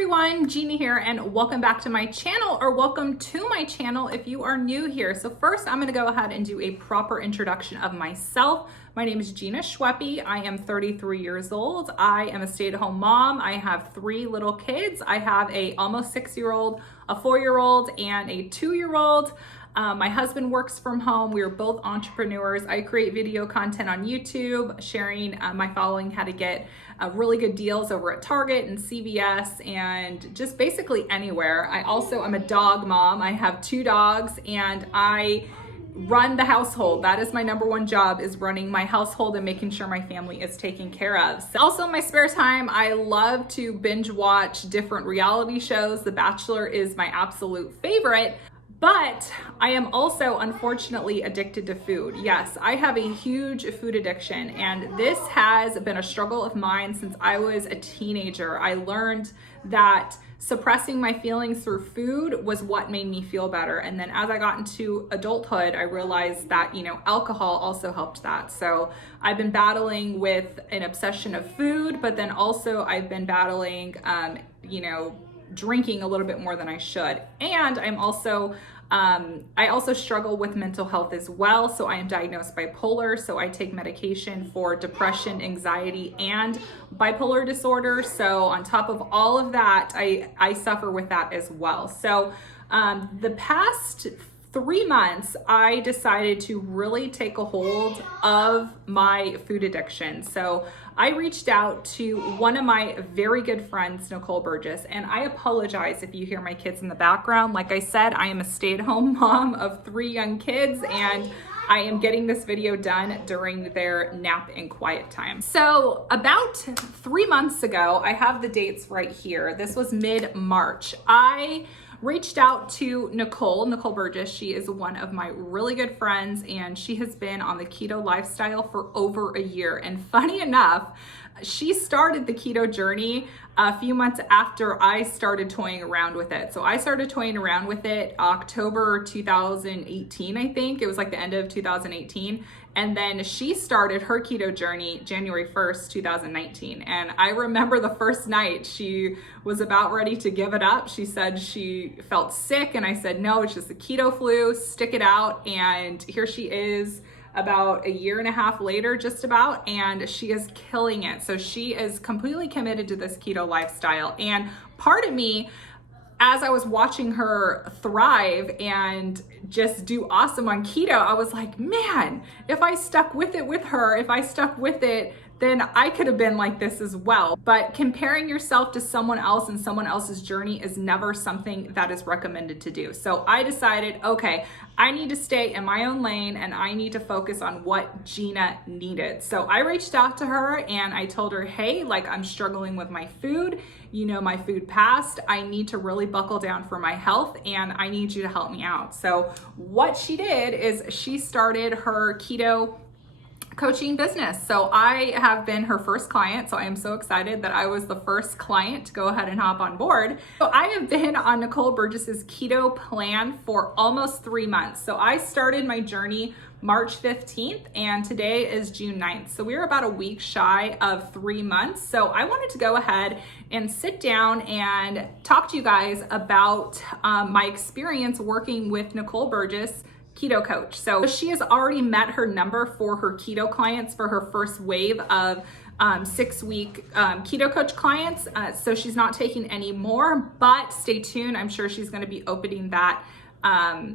everyone, Gina here, and welcome back to my channel, or welcome to my channel if you are new here. So first, I'm gonna go ahead and do a proper introduction of myself. My name is Gina Schweppe. I am 33 years old. I am a stay-at-home mom. I have 3 little kids. I have a almost 6-year-old, a 4-year-old, and a 2-year-old. My husband works from home. We are both entrepreneurs. I create video content on YouTube, sharing my following how to get really good deals over at Target and CVS and just basically anywhere. I also am a dog mom. I have 2 dogs and I run the household. That is my number one job, is running my household and making sure my family is taken care of. So also in my spare time, I love to binge watch different reality shows. The Bachelor is my absolute favorite. But I am also unfortunately addicted to food. Yes, I have a huge food addiction, and this has been a struggle of mine since I was a teenager. I learned that suppressing my feelings through food was what made me feel better. And then as I got into adulthood, I realized that, alcohol also helped that. So I've been battling with an obsession of food, but then also I've been battling, drinking a little bit more than I should. And I also struggle with mental health as well. So I am diagnosed bipolar. So I take medication for depression, anxiety, and bipolar disorder. So on top of all of that, I suffer with that as well. So the past 3 months, I decided to really take a hold of my food addiction. So I reached out to one of my very good friends, Nicole Burgess, and I apologize if you hear my kids in the background. Like I said, I am a stay-at-home mom of 3 young kids, and I am getting this video done during their nap and quiet time. So about 3 months ago, I have the dates right here. This was mid-March. I reached out to Nicole Burgess. She is one of my really good friends, and she has been on the keto lifestyle for over a year. And funny enough, she started the keto journey a few months after I started toying around with it. So I started toying around with it October 2018, I think. It was like the end of 2018. And then she started her keto journey January 1st, 2019. And I remember the first night she was about ready to give it up. She said she felt sick, and I said, no, it's just the keto flu, stick it out. And here she is about a year and a half later, just about, and she is killing it. So she is completely committed to this keto lifestyle. And part of me, as I was watching her thrive and just do awesome on keto, I was like, man, if I stuck with it with her, if I stuck with it, then I could have been like this as well. But comparing yourself to someone else and someone else's journey is never something that is recommended to do. So I decided, okay, I need to stay in my own lane and I need to focus on what Gina needed. So I reached out to her and I told her, hey, I'm struggling with my food. My food passed. I need to really buckle down for my health and I need you to help me out. So what she did is she started her keto coaching business. So I have been her first client. So I am so excited that I was the first client to go ahead and hop on board. So I have been on Nicole Burgess's keto plan for almost 3 months. So I started my journey March 15th and today is June 9th. So we're about a week shy of 3 months. So I wanted to go ahead and sit down and talk to you guys about my experience working with Nicole Burgess, keto coach. So she has already met her number for her keto clients for her first wave of 6-week keto coach clients. So she's not taking any more, but stay tuned. I'm sure she's going to be opening that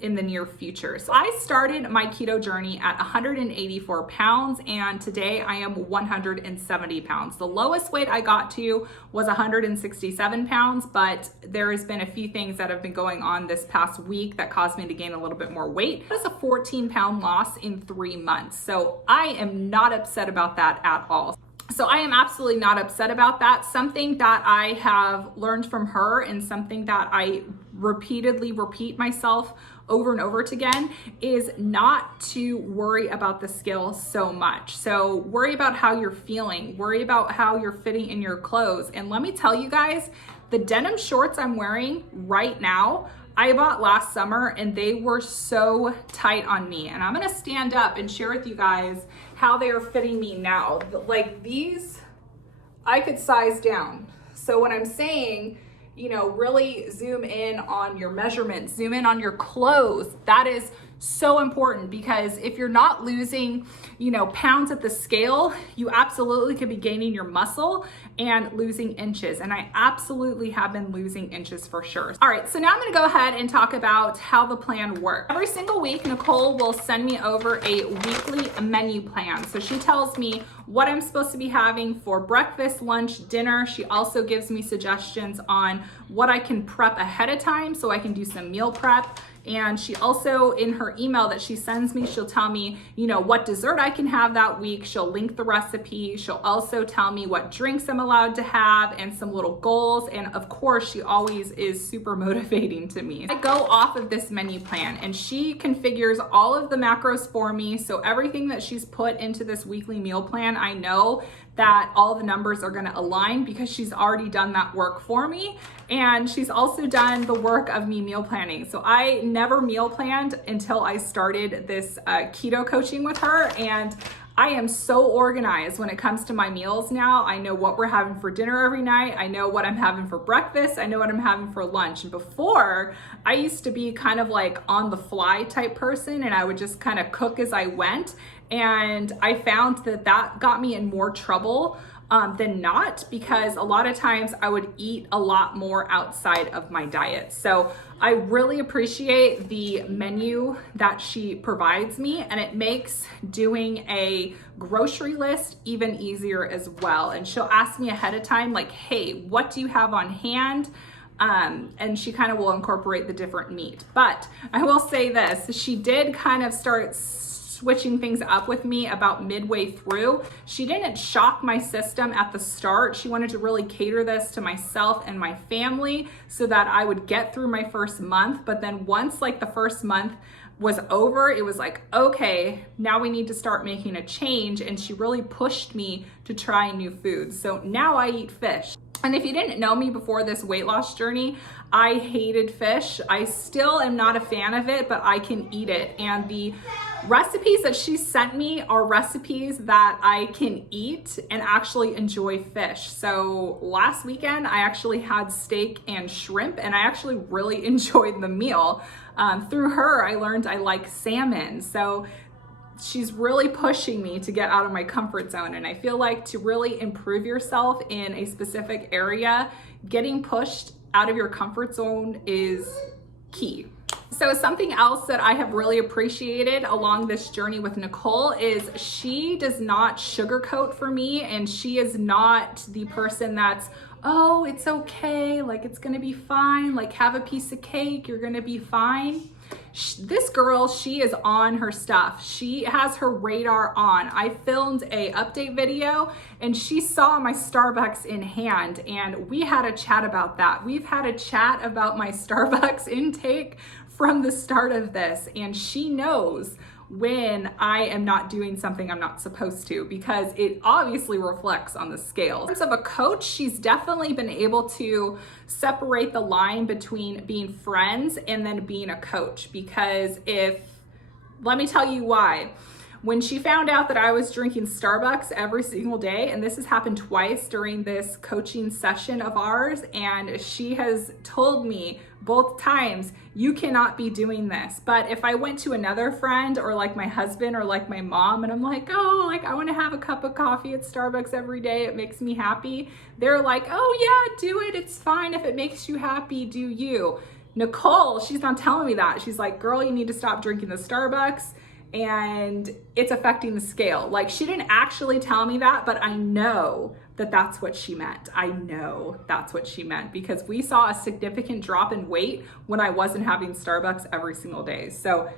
in the near future. So I started my keto journey at 184 pounds and today I am 170 pounds. The lowest weight I got to was 167 pounds, but there has been a few things that have been going on this past week that caused me to gain a little bit more weight. That's a 14-pound loss in 3 months. So I am not upset about that at all. So I am absolutely not upset about that. Something that I have learned from her and something that I repeatedly repeat myself over and over again is not to worry about the scale so much. So worry about how you're feeling, worry about how you're fitting in your clothes. And let me tell you guys, the denim shorts I'm wearing right now, I bought last summer and they were so tight on me. And I'm gonna stand up and share with you guys how they are fitting me now. Like these, I could size down. So when I'm saying, you know, really zoom in on your measurements, zoom in on your clothes. That is so important, because if you're not losing, you know, pounds at the scale, you absolutely could be gaining your muscle and losing inches. And I absolutely have been losing inches for sure. All right, so now I'm gonna go ahead and talk about how the plan works. Every single week, Nicole will send me over a weekly menu plan. So she tells me what I'm supposed to be having for breakfast, lunch, dinner. She also gives me suggestions on what I can prep ahead of time so I can do some meal prep. And she also, in her email that she sends me, she'll tell me, you know, what dessert I can have that week. She'll link the recipe. She'll also tell me what drinks I'm allowed to have and some little goals. And of course, she always is super motivating to me. I go off of this menu plan, and she configures all of the macros for me. So everything that she's put into this weekly meal plan, I know that all the numbers are gonna align because she's already done that work for me. And she's also done the work of me meal planning. So I never meal planned until I started this keto coaching with her. And I am so organized when it comes to my meals now. I know what we're having for dinner every night. I know what I'm having for breakfast. I know what I'm having for lunch. And before, I used to be kind of like on the fly type person, and I would just kind of cook as I went. And I found that that got me in more trouble than not, because a lot of times I would eat a lot more outside of my diet. So I really appreciate the menu that she provides me, and it makes doing a grocery list even easier as well. And she'll ask me ahead of time, like, hey, what do you have on hand? And she kind of will incorporate the different meat. But I will say this, she did kind of start switching things up with me about midway through. She didn't shock my system at the start. She wanted to really cater this to myself and my family so that I would get through my first month. But then once like the first month was over, it was like, okay, now we need to start making a change. And she really pushed me to try new foods. So now I eat fish. And if you didn't know me before this weight loss journey, I hated fish. I still am not a fan of it, but I can eat it. And the recipes that she sent me are recipes that I can eat and actually enjoy fish. So last weekend, I actually had steak and shrimp, and I actually really enjoyed the meal. Through her, I learned I like salmon. So she's really pushing me to get out of my comfort zone. And I feel like to really improve yourself in a specific area, getting pushed out of your comfort zone is key. So something else that I have really appreciated along this journey with Nicole is she does not sugarcoat for me, and she is not the person that's, oh, it's okay, like it's gonna be fine, like have a piece of cake, you're gonna be fine. This girl, she is on her stuff. She has her radar on. I filmed a update video and she saw my Starbucks in hand, and we had a chat about that. We've had a chat about my Starbucks intake from the start of this, and she knows when I am not doing something I'm not supposed to, because it obviously reflects on the scale. In terms of a coach, she's definitely been able to separate the line between being friends and then being a coach, because let me tell you why. When she found out that I was drinking Starbucks every single day, and this has happened twice during this coaching session of ours, and she has told me both times, you cannot be doing this. But if I went to another friend or like my husband or like my mom, and I'm like, oh, like I want to have a cup of coffee at Starbucks every day, it makes me happy. They're like, oh yeah, do it. It's fine. If it makes you happy, do you. Nicole, she's not telling me that. She's like, girl, you need to stop drinking the Starbucks, and it's affecting the scale. Like, she didn't actually tell me that, but I know that that's what she meant. I know that's what she meant, because we saw a significant drop in weight when I wasn't having Starbucks every single day. So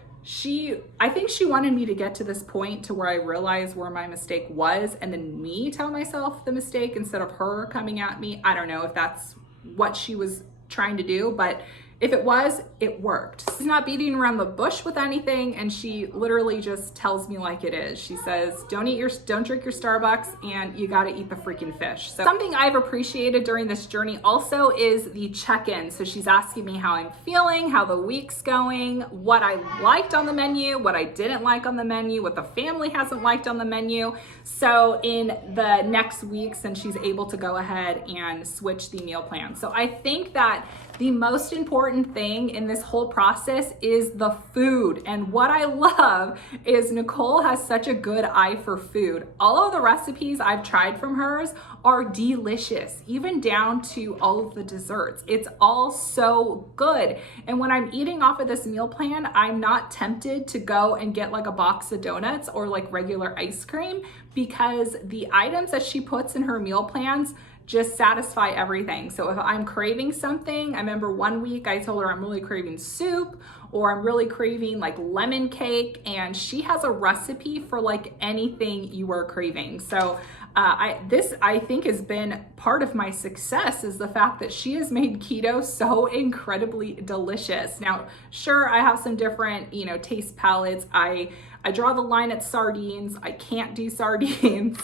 I think she wanted me to get to this point to where I realized where my mistake was, and then me tell myself the mistake instead of her coming at me. I don't know if that's what she was trying to do, but if it was, it worked. She's not beating around the bush with anything, and she literally just tells me like it is. She says, don't drink your Starbucks, and you gotta eat the freaking fish. So something I've appreciated during this journey also is the check-in. So she's asking me how I'm feeling, how the week's going, what I liked on the menu, what I didn't like on the menu, what the family hasn't liked on the menu. So in the next weeks, and she's able to go ahead and switch the meal plan. So I think that the most important thing in this whole process is the food. And what I love is Nicole has such a good eye for food. All of the recipes I've tried from hers are delicious, even down to all of the desserts. It's all so good. And when I'm eating off of this meal plan, I'm not tempted to go and get like a box of donuts or like regular ice cream, because the items that she puts in her meal plans just satisfy everything. So if I'm craving something, I remember one week I told her I'm really craving soup, or I'm really craving like lemon cake, and she has a recipe for like anything you are craving. So this I think has been part of my success, is the fact that she has made keto so incredibly delicious. Now, sure, I have some different, taste palettes. I draw the line at sardines. I can't do sardines.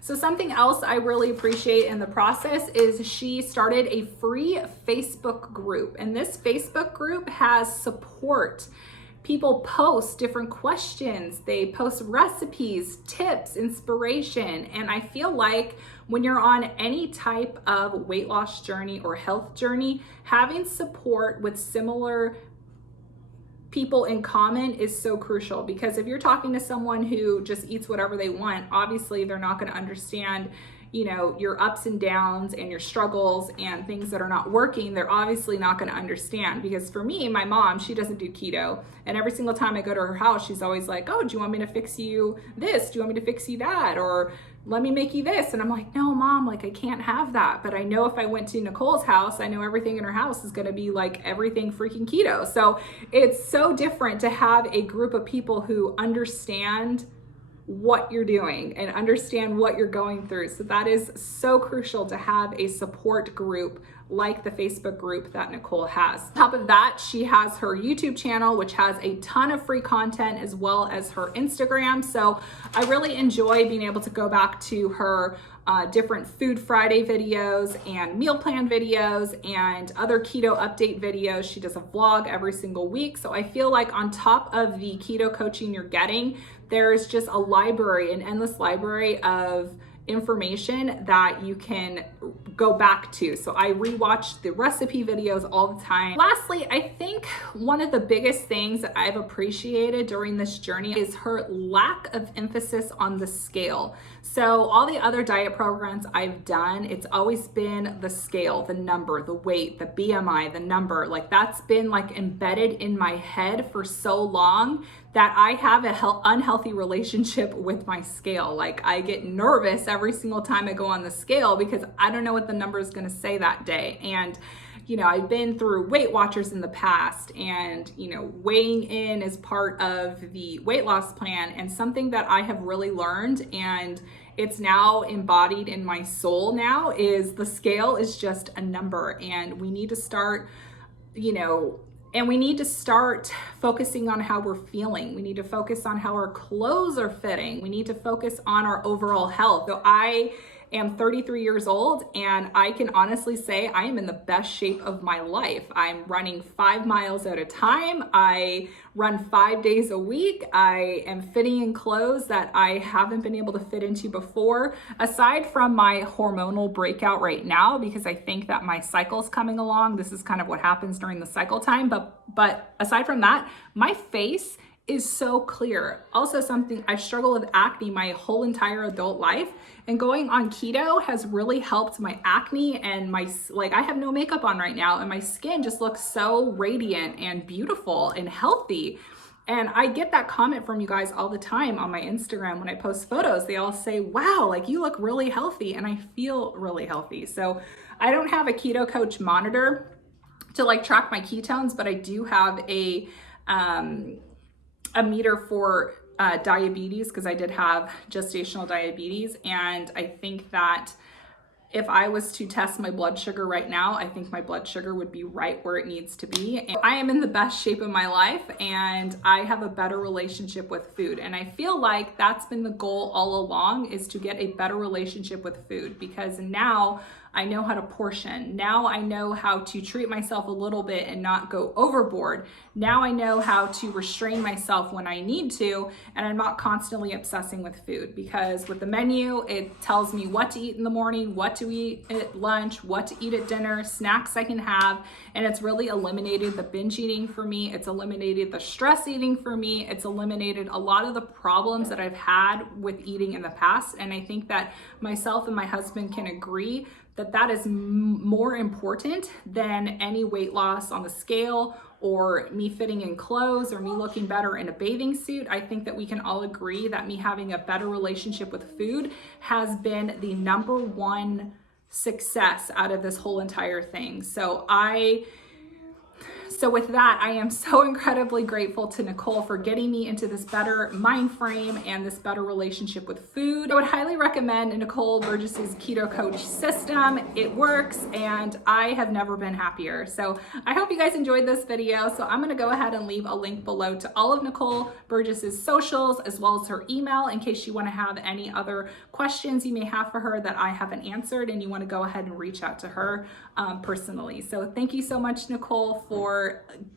So something else I really appreciate in the process is she started a free Facebook group, and this Facebook group has support. People post different questions, they post recipes, tips, inspiration, and I feel like when you're on any type of weight loss journey or health journey, having support with similar people in common is so crucial, because if you're talking to someone who just eats whatever they want, obviously they're not going to understand your ups and downs and your struggles and things that are not working. They're obviously not going to understand, because for me, my mom, she doesn't do keto, and every single time I go to her house, she's always like, oh, do you want me to fix you this? Do you want me to fix you that? Or let me make you this. And I'm like, no, Mom, like I can't have that. But I know if I went to Nicole's house, I know everything in her house is going to be like everything freaking keto. So it's so different to have a group of people who understand what you're doing and understand what you're going through. So that is so crucial, to have a support group like the Facebook group that Nicole has. On top of that, she has her YouTube channel, which has a ton of free content, as well as her Instagram. So I really enjoy being able to go back to her different Food Friday videos and meal plan videos and other keto update videos. She does a vlog every single week. So I feel like on top of the keto coaching you're getting, there's just a library, an endless library of information that you can go back to. So I rewatch the recipe videos all the time. Lastly, I think one of the biggest things that I've appreciated during this journey is her lack of emphasis on the scale. So all the other diet programs I've done, it's always been the scale, the number, the weight, the BMI, the number. Like that's been like embedded in my head for so long that I have an unhealthy relationship with my scale. Like I get nervous every single time I go on the scale, because I don't know what the number is going to say that day. And I've been through Weight Watchers in the past, and weighing in is part of the weight loss plan, and something that I have really learned, and it's now embodied in my soul now, is the scale is just a number, and we need to start focusing on how we're feeling. We need to focus on how our clothes are fitting. We need to focus on our overall health. So I am 33 years old, and I can honestly say I am in the best shape of my life. I'm running 5 miles at a time. I run 5 days a week. I am fitting in clothes that I haven't been able to fit into before, aside from my hormonal breakout right now, because I think that my cycle's coming along. This is kind of what happens during the cycle time. But aside from that, my face is so clear. Also, something I've struggled with acne my whole entire adult life, and going on keto has really helped my acne, and I have no makeup on right now, and my skin just looks so radiant and beautiful and healthy. And I get that comment from you guys all the time on my Instagram when I post photos. They all say, wow, like you look really healthy, and I feel really healthy. So I don't have a keto coach monitor to track my ketones, but I do have a meter for diabetes, because I did have gestational diabetes, and I think that if I was to test my blood sugar right now, I think my blood sugar would be right where it needs to be. And I am in the best shape of my life, and I have a better relationship with food. And I feel like that's been the goal all along, is to get a better relationship with food, because now I know how to portion. Now I know how to treat myself a little bit and not go overboard. Now I know how to restrain myself when I need to, and I'm not constantly obsessing with food, because with the menu, it tells me what to eat in the morning, what to eat at lunch, what to eat at dinner, snacks I can have, and it's really eliminated the binge eating for me. It's eliminated the stress eating for me. It's eliminated a lot of the problems that I've had with eating in the past, and I think that myself and my husband can agree that that is more important than any weight loss on the scale, or me fitting in clothes, or me looking better in a bathing suit. I think that we can all agree that me having a better relationship with food has been the number one success out of this whole entire thing. So with that, I am so incredibly grateful to Nicole for getting me into this better mind frame and this better relationship with food. I would highly recommend Nicole Burgess's Keto Coach system. It works, and I have never been happier. So I hope you guys enjoyed this video. So I'm gonna go ahead and leave a link below to all of Nicole Burgess's socials, as well as her email, in case you wanna have any other questions you may have for her that I haven't answered, and you wanna go ahead and reach out to her personally. So thank you so much, Nicole, for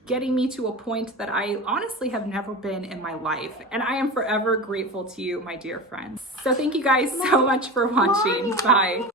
getting me to a point that I honestly have never been in my life. And I am forever grateful to you, my dear friends. So thank you guys so much for watching. Bye.